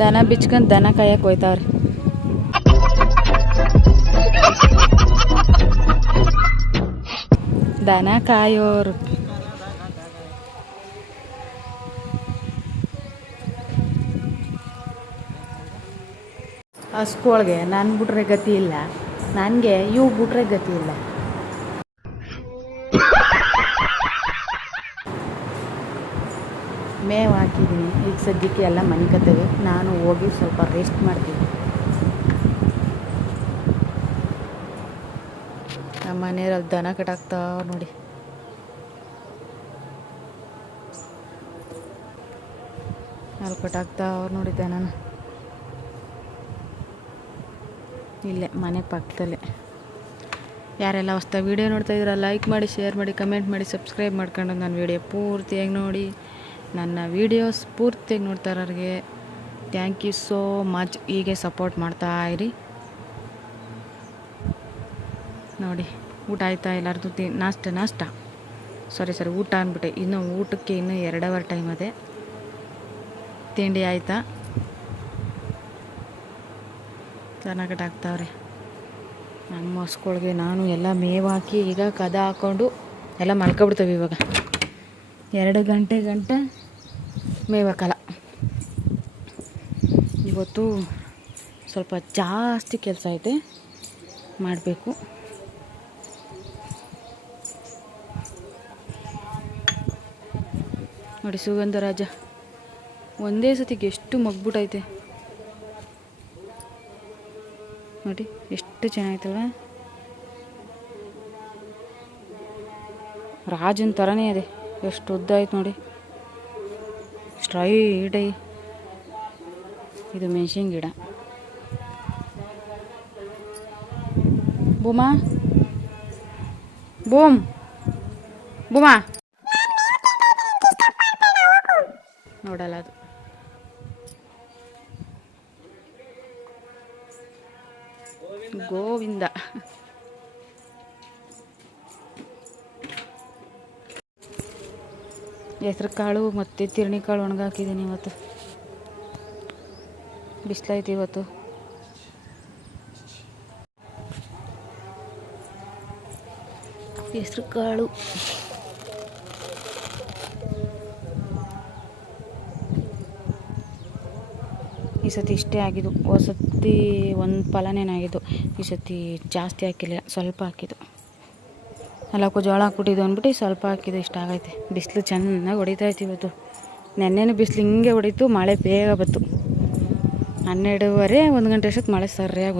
ದನ ಬಿಚ್ಕೊಂಡು ದನ ಕಾಯಕ್ಕೆ ಹೋಯ್ತಾವ್ರಿ. ದನ ಕಾಯೋರು. ಹಸ್ಕೊಳ್ಗೆ ನಾನು ಬಿಟ್ರೆ ಗತಿ ಇಲ್ಲ. ನನಗೆ ಇವು ಬಿಟ್ರೆ ಗತಿ ಇಲ್ಲ. ಮೇವು ಹಾಕಿದ್ದೀನಿ. ಈಗ ಸದ್ಯಕ್ಕೆ ಎಲ್ಲ ಮನಿಕತ್ತವೆ ನಾನು ಹೋಗಿ ಸ್ವಲ್ಪ ರೆಸ್ಟ್ ಮಾಡ್ತೀನಿ. ನಮ್ಮ ಮನೆಯಲ್ಲಿ ದನ ಕಟ್ಟಾಕ್ತಾವ ನೋಡಿ. ಅಲ್ಲಿ ಅವ್ರು ನೋಡಿ ದನನ. ಇಲ್ಲೇ, ಮನೆ ಪಕ್ಕದಲ್ಲೇ. ಯಾರೆಲ್ಲ ಹೊಸ್ತ ವೀಡಿಯೋ ನೋಡ್ತಾ ಇದ್ರೆ ಲೈಕ್ ಮಾಡಿ ಶೇರ್ ಮಾಡಿ ಕಮೆಂಟ್ ಮಾಡಿ ಸಬ್ಸ್ಕ್ರೈಬ್ ಮಾಡ್ಕೊಂಡು ನನ್ನ ವೀಡಿಯೋ ಪೂರ್ತಿಯಾಗಿ ನೋಡಿ. ನನ್ನ ವೀಡಿಯೋಸ್ ಪೂರ್ತಿಯಾಗಿ ನೋಡ್ತಾ ಇರೋರಿಗೆ ಥ್ಯಾಂಕ್ ಯು ಸೋ ಮಚ್ ಹೀಗೆ ಸಪೋರ್ಟ್ ಮಾಡ್ತಾ ಇರಿ. ನೋಡಿ, ಊಟ ಆಯ್ತಾ? ಎಲ್ಲರದ್ದು ತಿ ನಾಷ್ಟ ನಾಷ್ಟ? ಸಾರಿ ಸರಿ ಊಟ ಅಂದ್ಬಿಟ್ಟೆ ಇನ್ನು ಊಟಕ್ಕೆ ಇನ್ನೂ ಎರಡು ಅವರ್ ಟೈಮ್ ಅದೇ. ತಿಂಡಿ ಆಯಿತಾ? ಚೆನ್ನಾಗಿ ಹಾಕ್ತಾವ್ರೆ ನಮ್ಮ ಹಸ್ಕೊಳ್ಗೆ ನಾನು ಎಲ್ಲ ಮೇವು ಹಾಕಿ ಈಗ ಕದ ಹಾಕ್ಕೊಂಡು ಎಲ್ಲ ಮಲ್ಕೊಬಿಡ್ತೇವೆ ಇವಾಗ. ಎರಡು ಗಂಟೆ ಗಂಟೆ ಮೇವಕಲ ಇವತ್ತು ಸ್ವಲ್ಪ ಜಾಸ್ತಿ ಕೆಲಸ ಐತೆ, ಮಾಡಬೇಕು. ನೋಡಿ ಸುಗಂಧರಾಜ ಒಂದೇ ಸತಿಗೆ ಎಷ್ಟು ಮಗ್ಬಿಟ್ಟೈತೆ ನೋಡಿ ಎಷ್ಟು ಚೆನ್ನಾಗಿತ್ತಲ್ವ. ರಾಜನ ಥರನೇ ಇದೆ. ಎಷ್ಟು ಉದ್ದ ಆಯ್ತು ನೋಡಿ. ಸ್ಟ್ರೈಡ್ ಐ ಇದು ಮೆಣಸಿನ ಗಿಡ. ಬೂಮಾ ಬೂಮ್ ಬೂಮಾ ನೋಡಲ್ಲ ಅದು. ಗೋವಿಂದ. ಹೆಸ್ರು ಕಾಳು ಮತ್ತು ತಿರ್ಣಿ ಕಾಳು ಒಣಗಾಕಿದ್ದೀನಿ ಇವತ್ತು. ಬಿಸಿಲೈತಿ ಇವತ್ತು. ಹೆಸ್ರು ಕಾಳು. ಈ ಸತಿ ಇಷ್ಟೇ ಆಗಿದ್ದು. ಹೋದ ಸತಿ ಒಂದು ಫಲನೇನಾಗಿದ್ದು. ಈ ಸತಿ ಜಾಸ್ತಿ ಹಾಕಿಲ್ಲ ಸ್ವಲ್ಪ ಹಾಕಿದ್ದು. ನಾಲ್ಕು ಜೋಳ ಹಾಕ್ಬಿಟ್ಟಿದ್ದು ಅಂದ್ಬಿಟ್ಟು ಸ್ವಲ್ಪ ಹಾಕಿದ್ದು ಇಷ್ಟ ಆಗೈತೆ. ಬಿಸಿಲು ಚೆನ್ನಾಗಿ ಹೊಡಿತಾ ಇತ್ತು ಇವತ್ತು. ನೆನ್ನೆನೂ ಬಿಸಿಲು ಹಿಂಗೆ ಹೊಡಿತು, ಮಳೆ ಬೇಗ ಬತ್ತು ಹನ್ನೆರಡುವರೆ, ಒಂದು ಗಂಟೆ ಅಷ್ಟೊತ್ತು ಮಳೆ ಸರಿಯಾಗಿ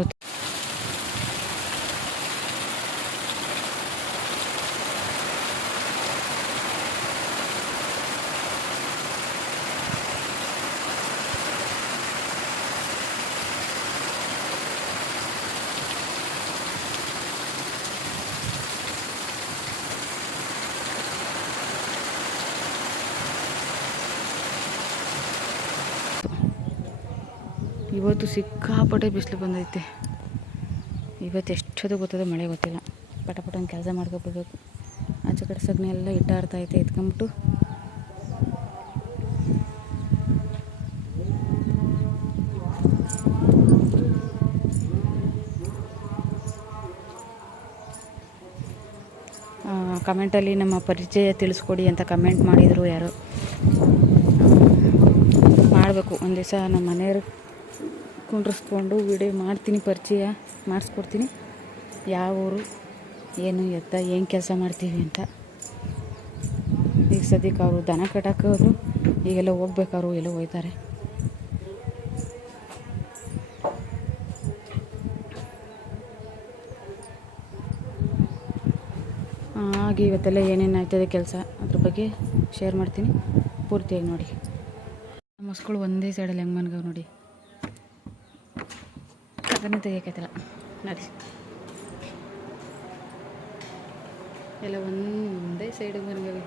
ಇವತ್ತು ಸಿಕ್ಕಾಪಟ್ಟೆ ಬಿಸಿಲು ಬಂದೈತೆ. ಇವತ್ತು ಎಷ್ಟೊತ್ತು ಗೊತ್ತದ, ಮಳೆ ಗೊತ್ತಿಲ್ಲ. ಪಟ ಒಂದು ಕೆಲಸ ಮಾಡ್ಕೊಬಿಡ್ಬೇಕು ಆಚೆ ಕಡೆ ಸಗಣಿ ಎಲ್ಲ ಇಟ್ಟಾರ್ತೈತೆ ಎತ್ಕೊಂಬಿಟ್ಟು. ಕಮೆಂಟಲ್ಲಿ ನಮ್ಮ ಪರಿಚಯ ತಿಳಿಸ್ಕೊಡಿ ಅಂತ ಕಮೆಂಟ್ ಮಾಡಿದರು ಯಾರು. ಮಾಡಬೇಕು, ಒಂದು ದಿವಸ ನಮ್ಮ ಮನೆಯವ್ರು. ಕುಂಡ್ರಿಸ್ಕೊಂಡು ವಿಡಿಯೋ ಮಾಡ್ತೀನಿ, ಪರಿಚಯ ಮಾಡಿಸ್ಕೊಡ್ತೀನಿ. ಯಾವ ಊರು, ಏನು ಎತ್ತ, ಏನು ಕೆಲಸ ಮಾಡ್ತೀವಿ ಅಂತ. ಈಗ ಸದ್ಯಕ್ಕೆ ಅವರು ದನ ಕಟ್ಟಾಕೋದು ಈಗೆಲ್ಲ ಹೋಗ್ಬೇಕಾದ್ರು ಎಲ್ಲ ಹೋಯ್ತಾರೆ. ಹಾಗೆ ಇವತ್ತೆಲ್ಲ ಏನೇನು ಆಯ್ತದೆ ಕೆಲಸ, ಅದ್ರ ಬಗ್ಗೆ ಶೇರ್ ಮಾಡ್ತೀನಿ. ಪೂರ್ತಿಯಾಗಿ ನೋಡಿ. ಮಸ್ಗಳು ಒಂದೇ ಸೈಡಲ್ಲಿ ಹೆಂಗೆ ಮನ್ಗವ್ ನೋಡಿ. ಅದನ್ನೇ ತೆಗಿಯಕೈತಿಲ್ಲ ನೋಡಿ ಎಲ್ಲ ಒಂದೇ ಸೈಡ್ ಮನ್ಗವಿ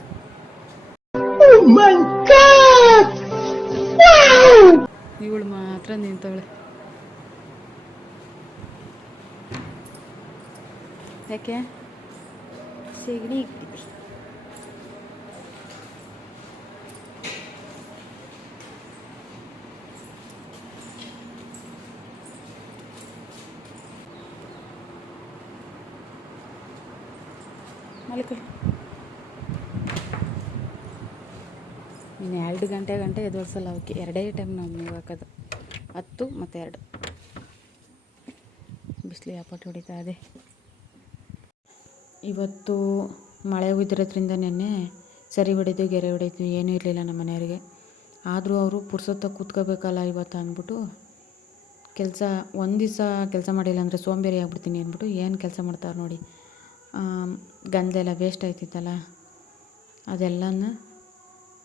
ಇವಳು ಮಾತ್ರ ನಿಂತವಳೆ ಯಾಕೆ ಸೀಗಡಿ ಇಕ್ತೀವಿ ಮಲ್ಕೊಳ್ಳಿ ಇನ್ನು ಎರಡು ಗಂಟೆ ಗಂಟೆ ಎದುರಿಸಲ್ಲ ಅವಕ್ಕೆ. ಎರಡೇ ಟೈಮ್ ನಾವು ಮೂವ್ ಹಾಕೋದು. ಹತ್ತು ಮತ್ತು ಎರಡು. ಬಿಸಿಲು ಯಾಪಟ್ಟು ಹೊಡಿತಾ ಇದೆ. ಇವತ್ತು ಮಳೆ ಹೋಗಿದ್ದಿರೋದ್ರಿಂದ ನೆನ್ನೆ ಸರಿ ಹೊಡಿತು ಗೆರೆ ಹೊಡಿತು ಏನೂ ಇರಲಿಲ್ಲ ನಮ್ಮ ಮನೆಯವರಿಗೆ. ಆದರೂ ಅವರು ಪುರ್ಸೊತ್ತ ಕೂತ್ಕೋಬೇಕಲ್ಲ ಇವತ್ತು ಅಂದ್ಬಿಟ್ಟು ಕೆಲಸ ಒಂದು ದಿವಸ ಕೆಲಸ ಮಾಡಿಲ್ಲ ಅಂದರೆ ಸೋಂಬೇರಿ ಆಗ್ಬಿಡ್ತೀನಿ ಅಂದ್ಬಿಟ್ಟು ಏನು ಕೆಲಸ ಮಾಡ್ತಾರೆ ನೋಡಿ. ಗಂಧೆಲ್ಲ ವೇಸ್ಟ್ ಆಯ್ತಿತ್ತಲ್ಲ, ಅದೆಲ್ಲನ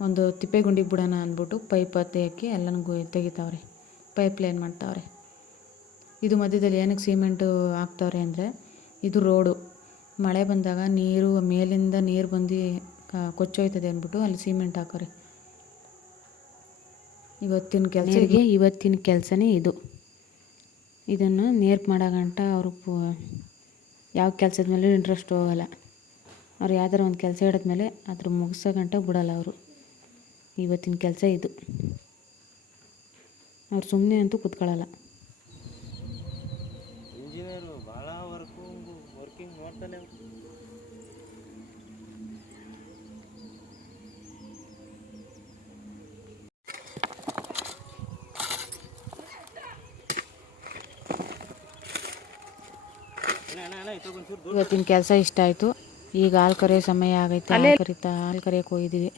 ಒಂದು ತಿಪ್ಪೆ ಗುಂಡಿಗೆ ಬಿಡೋಣ ಅಂದ್ಬಿಟ್ಟು ಪೈಪ್ ಹತ್ತಿ ಹಾಕಿ ಎಲ್ಲನೂ ತೆಗಿತಾವ್ರೆ. ಪೈಪ್ ಲೈನ್ ಮಾಡ್ತಾವ್ರೆ. ಇದು ಮಧ್ಯದಲ್ಲಿ ಏನಕ್ಕೆ ಸಿಮೆಂಟು ಹಾಕ್ತಾವ್ರೆ ಅಂದರೆ, ಇದು ರೋಡು ಮಳೆ ಬಂದಾಗ ನೀರು, ಮೇಲಿಂದ ನೀರು ಬಂದು ಕೊಚ್ಚೋಯ್ತದೆ ಅಂದ್ಬಿಟ್ಟು ಅಲ್ಲಿ ಸಿಮೆಂಟ್ ಹಾಕೋರೆ. ಇವತ್ತಿನ ಕೆಲಸ ಇವತ್ತಿನ ಕೆಲಸನೇ ಇದು. ಇದನ್ನು ನೇರ್ಪ್ ಮಾಡೋ ಗಂಟ ಅವರು ಯಾವ ಕೆಲಸದ ಮೇಲೂ ಇಂಟ್ರೆಸ್ಟ್ ಹೋಗಲ್ಲ. ಅವ್ರು ಯಾವ್ದಾರು ಒಂದು ಕೆಲಸ ಹಿಡಿದ್ಮೇಲೆ ಅದ್ರ ಮುಗಿಸೋ ಗಂಟ ಬಿಡೋಲ್ಲ ಅವರು. ಇವತ್ತಿನ ಕೆಲಸ ಇದು. ಅವ್ರು ಸುಮ್ಮನೆ ಅಂತೂ ಕೂತ್ಕೊಳ್ಳಲ್ಲ. ಇಂಜಿನಿಯರು ಭಾಳ ವರ್ಕು ವರ್ಕಿಂಗ್ ನೋಡ್ತಾನೆ ಇವತ್ತಿನ ಕೆಲಸ ಇಷ್ಟ ಆಯಿತು. ಈಗ ಹಾಲು ಕರೆಯೋ ಸಮಯ ಆಗೈತೆ ಹಾಲು ಕರಿತಾ ಹಾಲು ಕರಿಯೋಕೆ ಹೋಗಿದ್ದೀವಿ.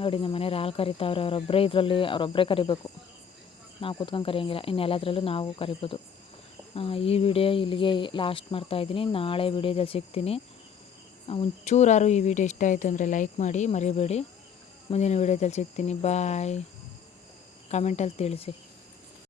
ನೋಡಿ ನಮ್ಮ ಮನೆಯವ್ರು ಹಾಲು ಕರಿತಾವ್ರೆ ಅವರೊಬ್ಬರೇ ಇದರಲ್ಲಿ ಅವರೊಬ್ಬರೇ ಕರಿಬೇಕು. ನಾವು ಕೂತ್ಕೊಂಡು ಕರಿಯೋಂಗಿಲ್ಲ. ಇನ್ನೆಲ್ಲದರಲ್ಲೂ ನಾವು ಕರಿಬೋದು. ಈ ವಿಡಿಯೋ ಇಲ್ಲಿಗೆ ಲಾಸ್ಟ್ ಮಾಡ್ತಾಯಿದ್ದೀನಿ ನಾಳೆ ವಿಡಿಯೋದಲ್ಲಿ ಸಿಗ್ತೀನಿ. ಒಂಚೂರಾರು ಈ ವಿಡಿಯೋ ಇಷ್ಟ ಆಯಿತು ಅಂದರೆ ಲೈಕ್ ಮಾಡಿ ಮರಿಬೇಡಿ. ಮುಂದಿನ ವಿಡಿಯೋದಲ್ಲಿ ಸಿಗ್ತೀನಿ. ಬಾಯ್ ಕಮೆಂಟಲ್ಲಿ ತಿಳಿಸಿ.